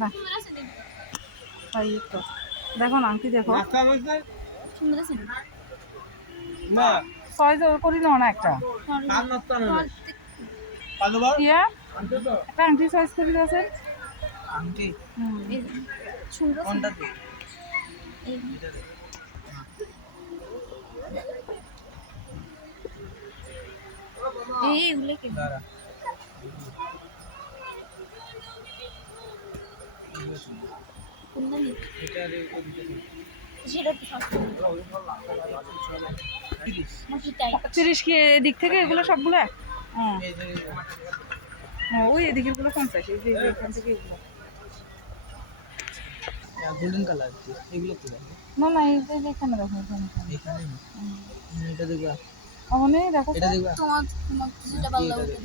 না তাই তো দেখো না আংটি দেখো সাইজ করি না একটা একটা আংটি সাইজ করি আছে আংটি সুন্দর কোনটাতে এইগুলো কি দাঁড়া কোনটা নি এটা রে ওদিকে যেটা তো সস্তা 30 কি এদিক থেকে এগুলো সবগুলো হ্যাঁ এই যে ওই এদিকে গুলো 50 এই যে এখান থেকে এগুলো গোল্ডেন কালার এগুলো তো না না এই যে এখানে দেখো এখানে এটা দেখবা ওখানে দেখো এটা দেখবা তোমার যেটা ভালো লাগে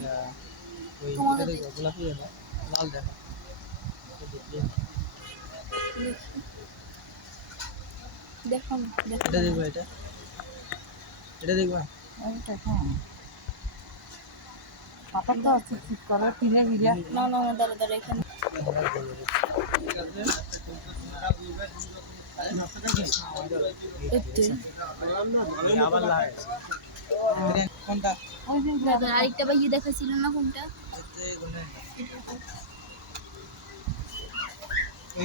ওই এটা দেখবা গোলাপি না লাল দেখো দেখো এটা দেখবা এটা দেখবা এইটা হ্যাঁ পাতার তো আছে ঠিক করে কিনে গিয়ে না না দাঁড়া দাঁড়া এখানে আবার লাগে কোনটা ওই যে দাদা আরেকটা ভাই দেখাছিল না কোনটা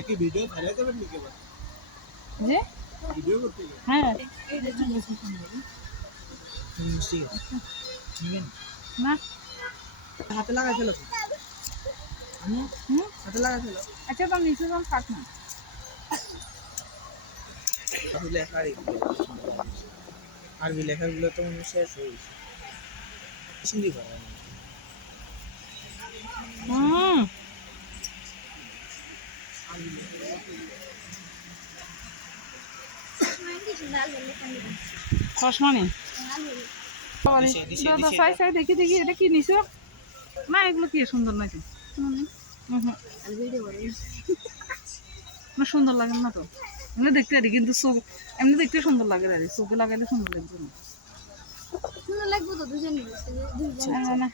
কি ভিডিও ধারে দেবেন নাকি যে ভিডিও করতে হ্যাঁ ঠিক আছে না হাতে লাগাই ফেলো তো হাতে লাগাই ফেলো আচ্ছা তো নিচে যান কাট না লেখারই আরবি লেখাগুলো তো মনে শেষ হয়ে গেছে হিন্দি করা চশমা নেই সাই সাই দেখি দেখি এটা কি নিছো না এগুলো কি সুন্দর নাকি না সুন্দর লাগে না তো এমনি দেখতে পারি কিন্তু চোখ এমনি দেখতে সুন্দর লাগে আর চোখে লাগাইলে সুন্দর লাগবে না সুন্দর লাগবে তো দুজন না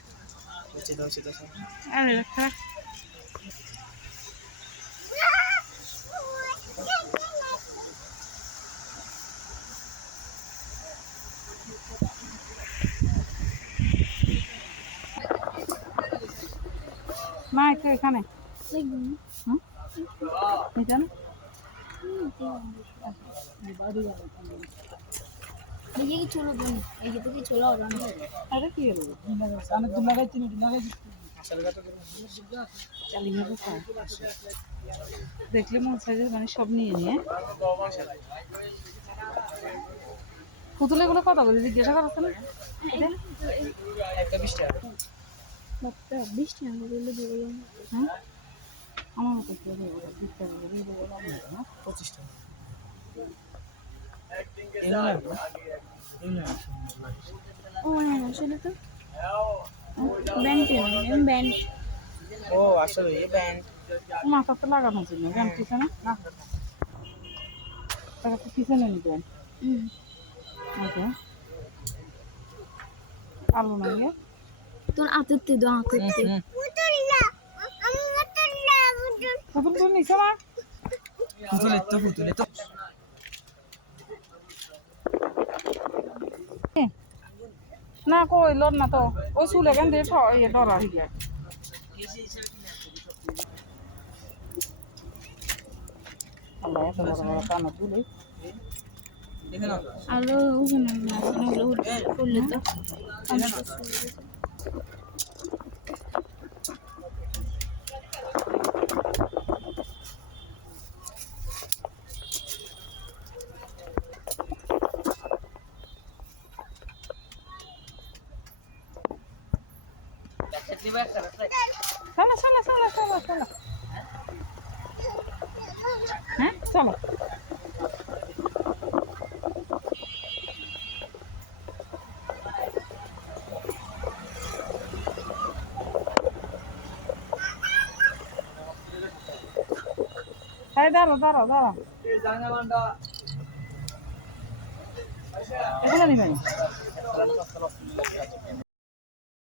আরে রাখা না একটু এখানে এটা না এই যে কি চলো বোন এই যে তো কি চলো আরে কি হলো অনেক দূর লাগাইছি লাগাইছি দেখলে মন চাই মানে সব নিয়ে নিয়ে পুতুল এগুলো কত করে জিজ্ঞাসা করাচ্ছে না একটা 20 টাকা বাপটা 20 টাকা বলে দিয়ে গেলাম হ্যাঁ আমার মতো কি হবে 20 টাকা করে দিয়ে গেলাম না 25 টাকা এগুলো লাগবে ও হ্যাঁ আসলে তো ব্যান্ড ব্যান্ড ও আসলে এই ব্যান্ড মাথাতে লাগানো ছিল ব্যান্ড পিছনে না টাকা তো পিছনে নিবেন ওকে আলু নাইলে তোর আততে দাও আততে পুতুল তো নিছে না পুতুলে তো না কই লর না তো ওই চুল এখান দিয়ে ইয়ে ডরা হইয়া আল্লাহ এত বড় বড় কানত দিলে আলো ওখানে ওগুলো করলে তো চলো চলো চলো চলো চলো হ্যাঁ চলো দাঁড়ো দাঁড়ো দাঁড়ো এগুলো নিবেন